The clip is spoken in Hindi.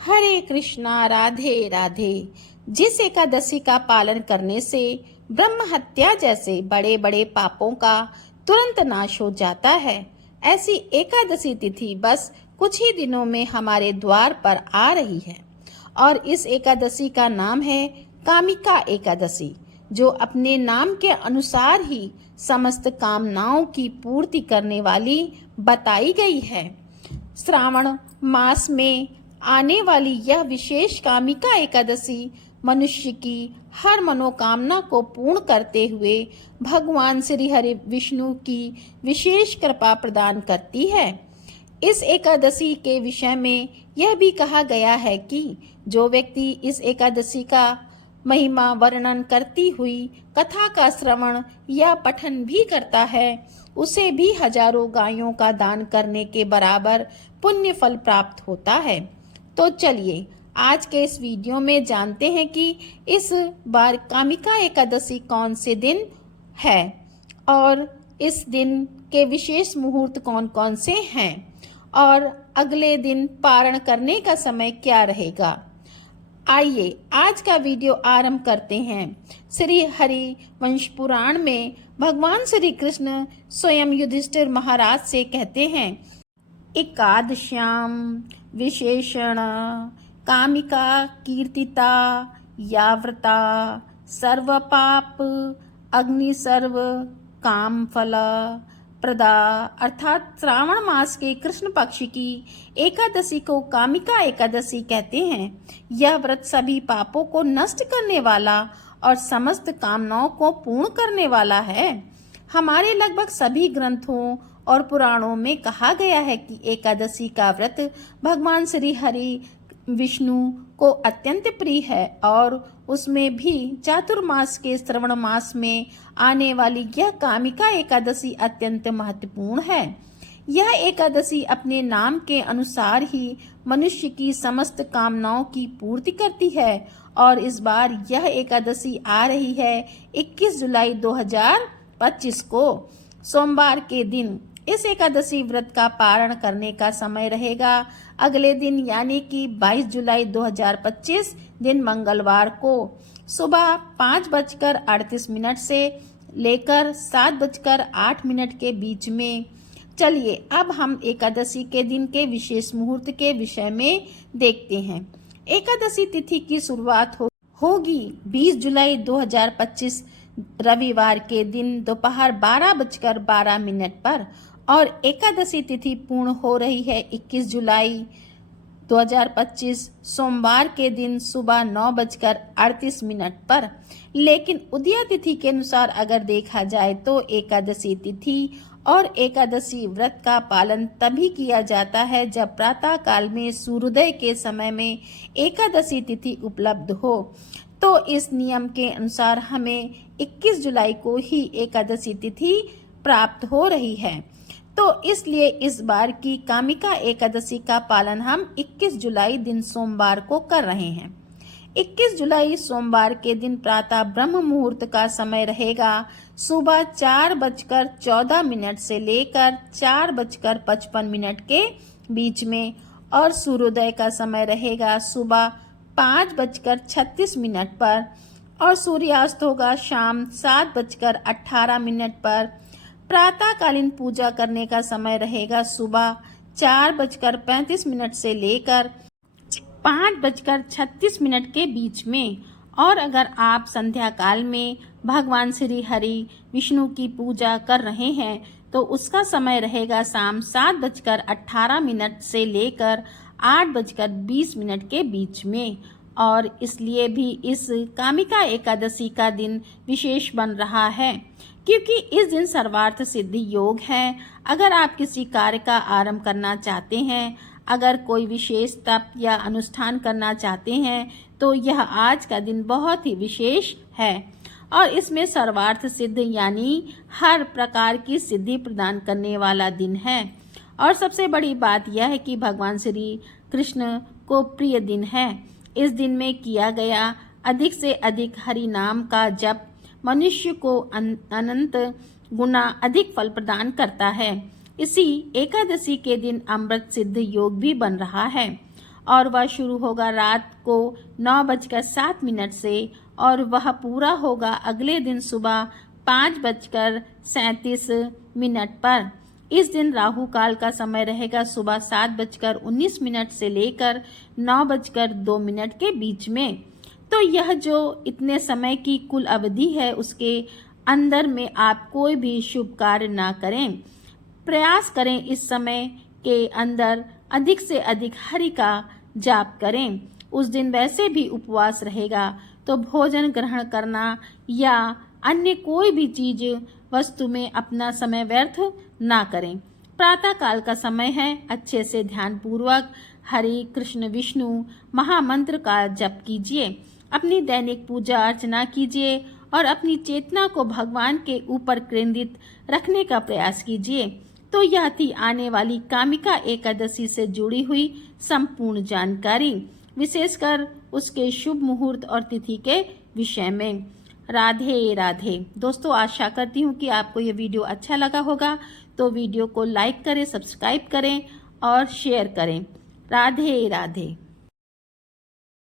हरे कृष्णा राधे राधे। जिस एकादशी का पालन करने से ब्रह्म हत्या जैसे बड़े बड़े पापों का तुरंत नाश हो जाता है, ऐसी एकादशी तिथि बस कुछ ही दिनों में हमारे द्वार पर आ रही है। और इस एकादशी का नाम है कामिका एकादशी, जो अपने नाम के अनुसार ही समस्त कामनाओं की पूर्ति करने वाली बताई गई है। श्रावण मास में आने वाली यह विशेष कामिका एकादशी मनुष्य की हर मनोकामना को पूर्ण करते हुए भगवान श्री हरि विष्णु की विशेष कृपा प्रदान करती है। इस एकादशी के विषय में यह भी कहा गया है कि जो व्यक्ति इस एकादशी का महिमा वर्णन करती हुई कथा का श्रवण या पठन भी करता है, उसे भी हजारों गायों का दान करने के बराबर पुण्य फल प्राप्त होता है। तो चलिए आज के इस वीडियो में जानते हैं कि इस बार कामिका एकादशी कौन से दिन है और इस दिन के विशेष मुहूर्त कौन कौन से हैं और अगले दिन पारण करने का समय क्या रहेगा। आइए आज का वीडियो आरंभ करते हैं। श्री हरि वंश पुराण में भगवान श्री कृष्ण स्वयं युधिष्ठिर महाराज से कहते हैं, एकादश्याम विशेषण कामिका कीर्तिता या व्रता सर्व पाप अग्नि सर्व काम फल प्रदा, अर्थात श्रावण मास के कृष्ण पक्ष की एकादशी को कामिका एकादशी कहते हैं। यह व्रत सभी पापों को नष्ट करने वाला और समस्त कामनाओं को पूर्ण करने वाला है। हमारे लगभग सभी ग्रंथों और पुराणों में कहा गया है कि एकादशी का व्रत भगवान श्री हरि विष्णु को अत्यंत प्रिय है और उसमें भी चातुर्मास के श्रवण मास में आने वाली यह कामिका एकादशी अत्यंत महत्वपूर्ण है। यह एकादशी अपने नाम के अनुसार ही मनुष्य की समस्त कामनाओं की पूर्ति करती है और इस बार यह एकादशी आ रही है 21 जुलाई 2025 को सोमवार के दिन। इस एकादशी व्रत का पारण करने का समय रहेगा अगले दिन यानी कि 22 जुलाई 2025 दिन मंगलवार को सुबह 5:38 से लेकर 7:08 के बीच में। चलिए अब हम एकादशी के दिन के विशेष मुहूर्त के विषय में देखते हैं। एकादशी तिथि की शुरुआत होगी 20 जुलाई 2025 रविवार के दिन दोपहर 12:12 पर और एकादशी तिथि पूर्ण हो रही है 21 जुलाई 2025 सोमवार के दिन सुबह 9:38 पर। लेकिन उदया तिथि के अनुसार अगर देखा जाए तो एकादशी तिथि और एकादशी व्रत का पालन तभी किया जाता है जब प्रातः काल में सूर्योदय के समय में एकादशी तिथि उपलब्ध हो। तो इस नियम के अनुसार हमें 21 जुलाई को ही एकादशी तिथि प्राप्त हो रही है। तो इसलिए इस बार की कामिका एकादशी का पालन हम 21 जुलाई दिन सोमवार को कर रहे हैं। 21 जुलाई सोमवार के दिन प्रातः ब्रह्म मुहूर्त का समय रहेगा सुबह 4:14 से लेकर 4:55 के बीच में और सूर्योदय का समय रहेगा सुबह 5:36 पर और सूर्यास्त होगा शाम 7:18 पर। प्रातःकालीन पूजा करने का समय रहेगा सुबह 4:35 से लेकर 5:36 के बीच में। और अगर आप संध्या काल में भगवान श्री हरि विष्णु की पूजा कर रहे हैं तो उसका समय रहेगा शाम 7:18 से लेकर 8:20 के बीच में। और इसलिए भी इस कामिका एकादशी का दिन विशेष बन रहा है क्योंकि इस दिन सर्वार्थ सिद्धि योग है। अगर आप किसी कार्य का आरंभ करना चाहते हैं, अगर कोई विशेष तप या अनुष्ठान करना चाहते हैं तो यह आज का दिन बहुत ही विशेष है और इसमें सर्वार्थ सिद्ध यानी हर प्रकार की सिद्धि प्रदान करने वाला दिन है। और सबसे बड़ी बात यह है कि भगवान श्री कृष्ण को प्रिय दिन है। इस दिन में किया गया अधिक से अधिक हरि नाम का जप मनुष्य को अनंत गुना अधिक फल प्रदान करता है। इसी एकादशी के दिन अमृत सिद्ध योग भी बन रहा है और वह शुरू होगा रात को 9:07 से और वह पूरा होगा अगले दिन सुबह 5:37 पर। इस दिन राहु काल का समय रहेगा सुबह 7:19 से लेकर 9:02 के बीच में। तो यह जो इतने समय की कुल अवधि है उसके अंदर में आप कोई भी शुभ कार्य ना करें। प्रयास करें इस समय के अंदर अधिक से अधिक हरि का जाप करें। उस दिन वैसे भी उपवास रहेगा तो भोजन ग्रहण करना या अन्य कोई भी चीज वस्तु में अपना समय व्यर्थ ना करें। प्रातः काल का समय है, अच्छे से ध्यान पूर्वक हरि कृष्ण विष्णु महामंत्र का जप कीजिए, अपनी दैनिक पूजा अर्चना कीजिए और अपनी चेतना को भगवान के ऊपर केंद्रित रखने का प्रयास कीजिए। तो यह थी आने वाली कामिका एकादशी से जुड़ी हुई संपूर्ण जानकारी, विशेषकर उसके शुभ मुहूर्त और तिथि के विषय में। राधे राधे। दोस्तों, आशा करती हूँ कि आपको ये वीडियो अच्छा लगा होगा, तो वीडियो को लाइक करें, सब्सक्राइब करें और शेयर करें। राधे राधे।